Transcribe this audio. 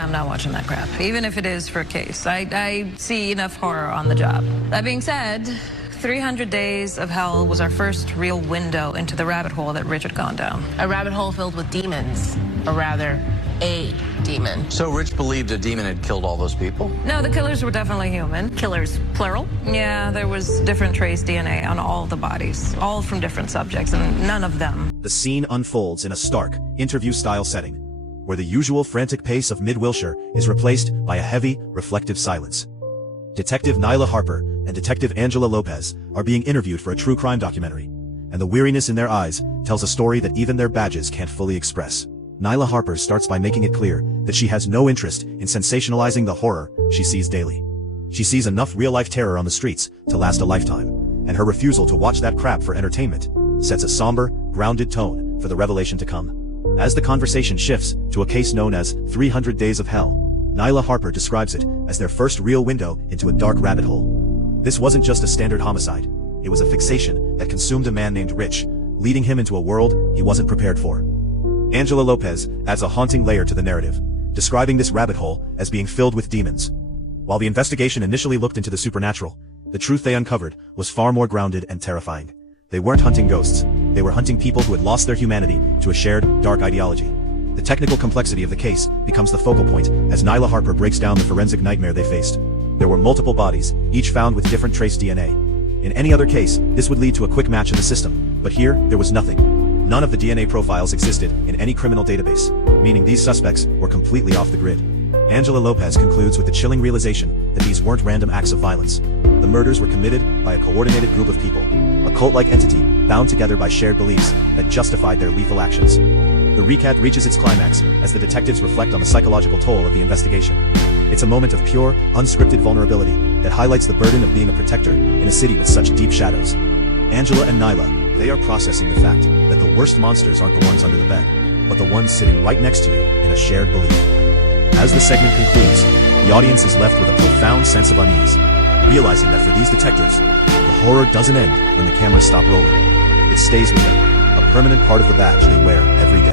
I'm not watching that crap, even if it is for a case. I see enough horror on the job. That being said, 300 Days of Hell was our first real window into the rabbit hole that Rich had gone down. A rabbit hole filled with demons, or rather, a demon. So Rich believed a demon had killed all those people? No, the killers were definitely human. Killers, plural? Yeah, there was different trace DNA on all of the bodies, all from different subjects, and none of them. The scene unfolds in a stark, interview-style setting, where the usual frantic pace of mid-Wilshire is replaced by a heavy, reflective silence. Detective Nyla Harper and Detective Angela Lopez are being interviewed for a true crime documentary, and the weariness in their eyes tells a story that even their badges can't fully express. Nyla Harper starts by making it clear that she has no interest in sensationalizing the horror she sees daily. She sees enough real-life terror on the streets to last a lifetime, and her refusal to watch that crap for entertainment sets a somber, grounded tone for the revelation to come. As the conversation shifts to a case known as 300 Days of Hell, Nyla Harper describes it as their first real window into a dark rabbit hole. This wasn't just a standard homicide. It was a fixation that consumed a man named Rich, leading him into a world he wasn't prepared for. Angela Lopez adds a haunting layer to the narrative, describing this rabbit hole as being filled with demons. While the investigation initially looked into the supernatural, the truth they uncovered was far more grounded and terrifying. They weren't hunting ghosts. They were hunting people who had lost their humanity to a shared, dark ideology. The technical complexity of the case becomes the focal point as Nyla Harper breaks down the forensic nightmare they faced. There were multiple bodies, each found with different trace DNA. In any other case, this would lead to a quick match in the system, but here, there was nothing. None of the DNA profiles existed in any criminal database, meaning these suspects were completely off the grid. Angela Lopez concludes with the chilling realization that these weren't random acts of violence. The murders were committed by a coordinated group of people, a cult-like entity bound together by shared beliefs that justified their lethal actions. The recap reaches its climax as the detectives reflect on the psychological toll of the investigation. It's a moment of pure, unscripted vulnerability that highlights the burden of being a protector in a city with such deep shadows. Angela and Nyla, they are processing the fact that the worst monsters aren't the ones under the bed, but the ones sitting right next to you in a shared belief. As the segment concludes, the audience is left with a profound sense of unease, realizing that for these detectives, the horror doesn't end when the cameras stop rolling. It stays with them, a permanent part of the badge they wear every day.